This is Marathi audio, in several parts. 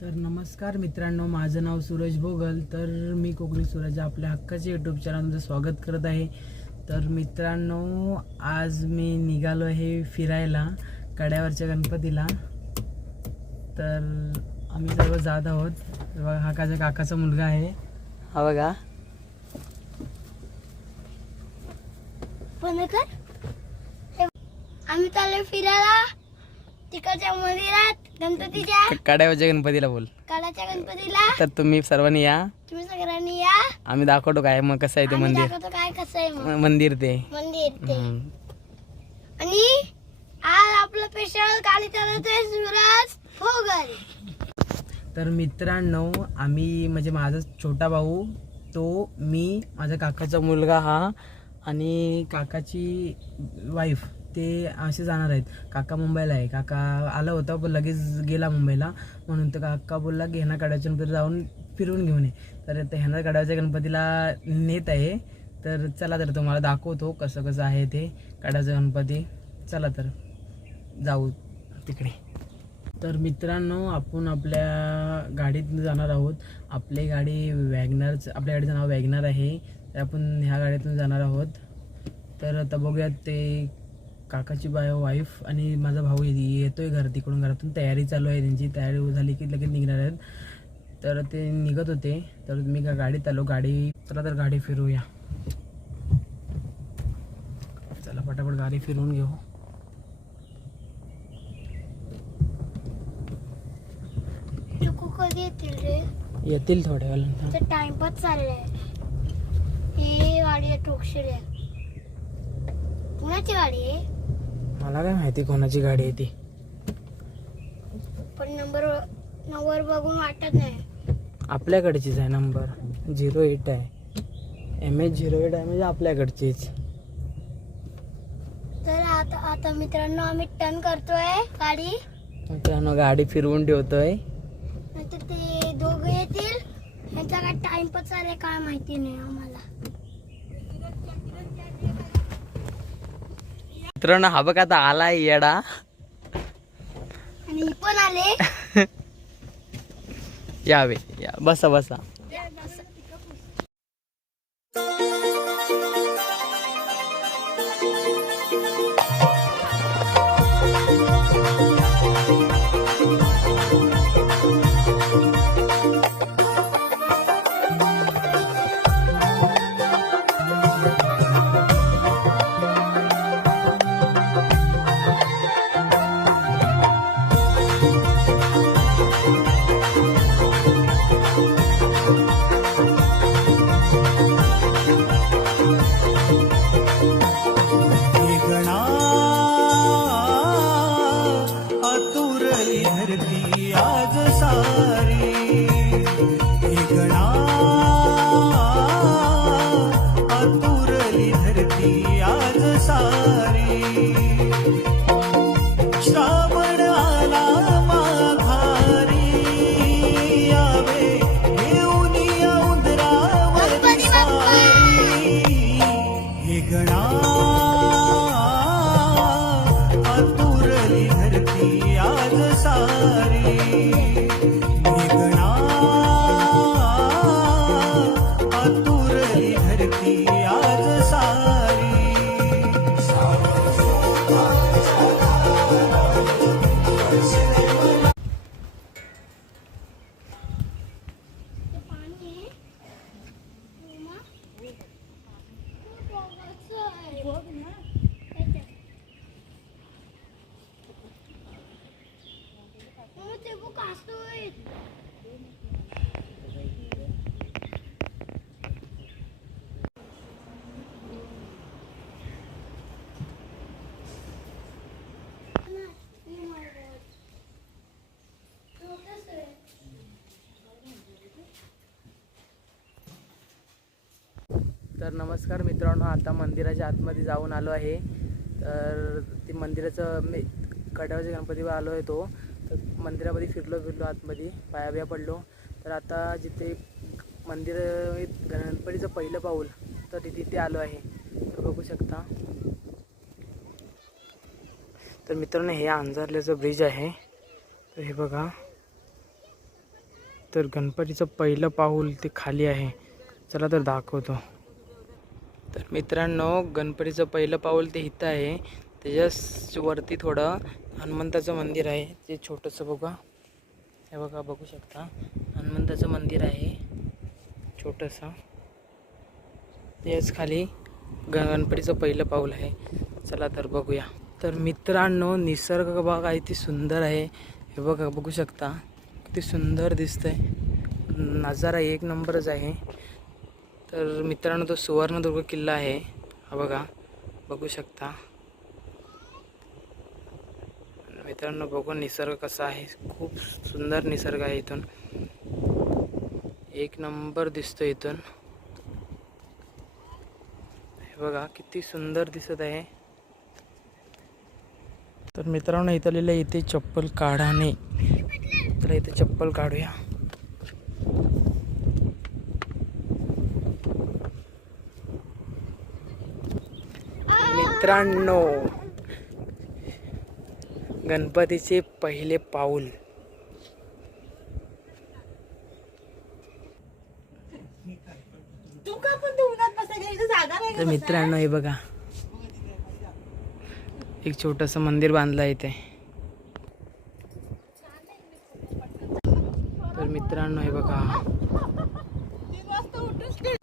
तर नमस्कार मित्रांनो माझं नाव सूरज भोगल. तर मी कोकणी सूरज आपल्या हक्काचे यूट्यूब चॅनलमध्ये स्वागत करत आहे. तर मित्रांनो आज मी निघालो आहे फिरायला कड्यावरच्या गणपतीला. तर आम्ही सर्व जात आहोत. बघा हा माझ्या काकाचा मुलगा आहे. हा बघा. आम्ही चाललोय फिरायला. तिकडच्या मंदिरात. गणपतीच्या गणपतीला बोल. काळाच्या गणपतीला. तर तुम्ही सर्वांनी या. तुम्ही सगळ्यांनी या. आम्ही दाखवतो काय मग कसं आहे ते आम्ही मंदिर. दाखवतो काय कसं आहे मंदिर ते. मंदिर ते. हम्म. आणि आज आपलं स्पेशल गाडी चालवतोय सूरज भोगल तर मित्रांनो आम्ही म्हणजे माझा छोटा भाऊ तो मी माझ्या काकाचा मुलगा हा आणि काकाची वाईफ ते असे जाणार आहेत. काका मुंबईला आहे. काका आला होता पण लगेच गेला मुंबईला. म्हणून तर काका बोलला की ह्यांना गडाच्या गणपती जाऊन फिरून घेऊन ये. तर ह्यांना गडाच्या गणपतीला नेत आहे. तर चला तर तुम्हाला दाखवतो कसं कसं आहे ते गडाचा गणपती. चला तर जाऊ तिकडे. तर मित्रांनो आपण आपल्या गाडीत जाणार आहोत. आपली गाडी वॅगनरच आपल्या गाडीचं नाव वॅगनर आहे. तर आपण ह्या गाडीतून जाणार आहोत. तर आता बघूयात ते काकाची बाय वाईफ आणि माझा भाऊ ये- येतोय घर तिकडून घरातून. तयारी चालू आहे त्यांची. तयारी झाली की लगेच निघणार आहेत. तर ते निघत होते. तर मी का गाडीत आलो. गाडी चला तर गाडी फिरूया. चला पटापट गाडी फिरवून घेऊ. कधी येतील रे? येतील थोड्या टाइमपास चाललाय. ही गाडी आहे कुणाची गाडी आहे? मला काय माहिती कोणाची गाडी आहे ती. पण नंबर नंबर बघून वाटत नाही. आपल्याकडचीच आहे नंबर. झिरो एट आहे. एम एच झिरो एट आहे म्हणजे आपल्याकडचीच. तर आता आता मित्रांनो आम्ही टर्न करतोय गाडी. मित्रांनो गाडी फिरवून ठेवतोय. ते दोघं येतील. यांचा काय टाइमपास चाललाय काय माहिती नाही आम्हाला. मित्रांनो हा बघ आता आलाय येडा. पण आले. यावे या बसा बसा. धरती आज सारी। ते पाणी आहे उमा? खूप बघायचं आहे. येते. उमा, ते बघ असतोय. तर नमस्कार मित्रांनो आता मंदिराच्या आतमध्ये जाऊन आलो आहे. तर ते मंदिराचं मी कड्यावरच्या गणपतीवर आलो आहे तो. तर मंदिरामध्ये फिरलो फिरलो आतमध्ये पाया बिया पडलो. तर आता जिथे मंदिर गणपतीचं पहिलं पाऊल तर तिथे आलो आहे. तर बघू शकता. तर मित्रांनो हे अंजारल्याचं ब्रिज आहे. तर हे बघा. तर गणपतीचं पहिलं पाऊल ते खाली आहे. चला तर दाखवतो. मित्रांनो गणपतीचं पहिलं पाऊल ते इथं आहे. त्याच्याच वरती थोडं हनुमंताचं मंदिर आहे. ते छोटंसं बघा. हे बघा बघू शकता. हनुमंताचं मंदिर आहे. छोटंसं. त्याच खाली ग गणपतीचं पहिलं पाऊल आहे. चला तर बघूया. तर मित्रांनो निसर्ग बघा किती सुंदर आहे. हे बघा बघू शकता. किती सुंदर दिसतंय. नजारा एक नंबरच आहे. तर मित्रांनो तो सुवर्णदुर्ग किल्ला आहे. हा बघा बघू शकता. मित्रांनो बघू निसर्ग कसा आहे. खूप सुंदर निसर्ग आहे इथून. एक नंबर दिसतो इथून. हे बघा किती सुंदर दिसत आहे. तर मित्रांनो इथं लिहिलं आहे, इथे चप्पल काढा नाही तर इथे चप्पल काढूया. मित्रांनो गणपतीचे पहिले पाऊल. तर मित्रांनो हे बघा. एक छोटस मंदिर बांधलं आहे इथे. तर मित्रांनो हे बघा.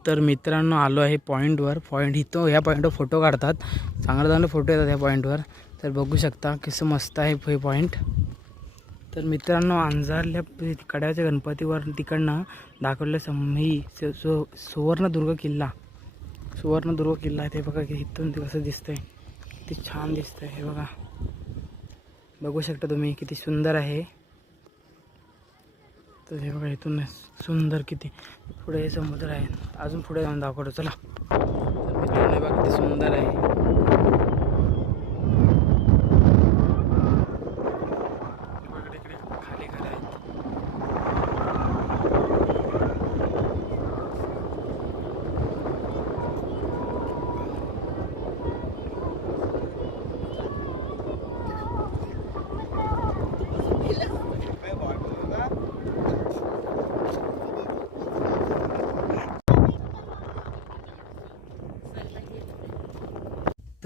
तर मित्रांनो आलो आहे पॉईंटवर पॉईंट इथं ह्या पॉईंटवर फोटो काढतात. चांगले चांगले फोटो येतात ह्या पॉईंटवर तर बघू शकता कसं मस्त आहे हे पॉईंट तर मित्रांनो अंजारल्या कड्याच्या गणपतीवर तिकडनं दाखवलं समही सु- सुवर्णदुर्ग किल्ला. सुवर्णदुर्ग किल्ला आहे ते बघा की इथून ते कसं दिसतंय. किती छान दिसतंय हे बघा. बघू शकता तुम्ही किती सुंदर आहे. तर हे बघा इथून सुंदर किती पुढे हे समुद्र आहे. अजून पुढे जाऊन दाखवतो चला. तर मित्रांनो बघा किती सुंदर आहे हे बघा इकडे खाली घर आहेत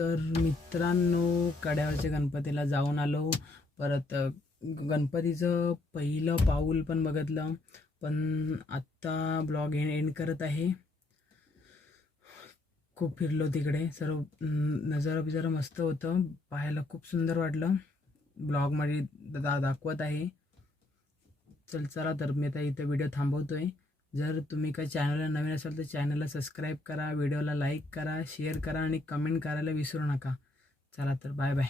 तर मित्रांनो कड्यावरच्या गणपतीला जाऊन आलो. परत गणपतीचं पहिलं पाऊल पण बघितलं. पण आत्ता ब्लॉग एंड एंड करत आहे. खूप फिरलो तिकडे. सर्व नजारा बिजारा मस्त होतं. पाहायला खूप सुंदर वाटलं. ब्लॉगमध्ये दा दाखवत आहे. चल चला तर मी आता इथं व्हिडिओ थांबवतो आहे जर तुम्ही काही चॅनलला नवीन असाल तर चॅनलला सबस्क्राईब करा व्हिडिओला लाईक करा शेअर करा आणि कमेंट करायला विसरू नका. चला तर बाय बाय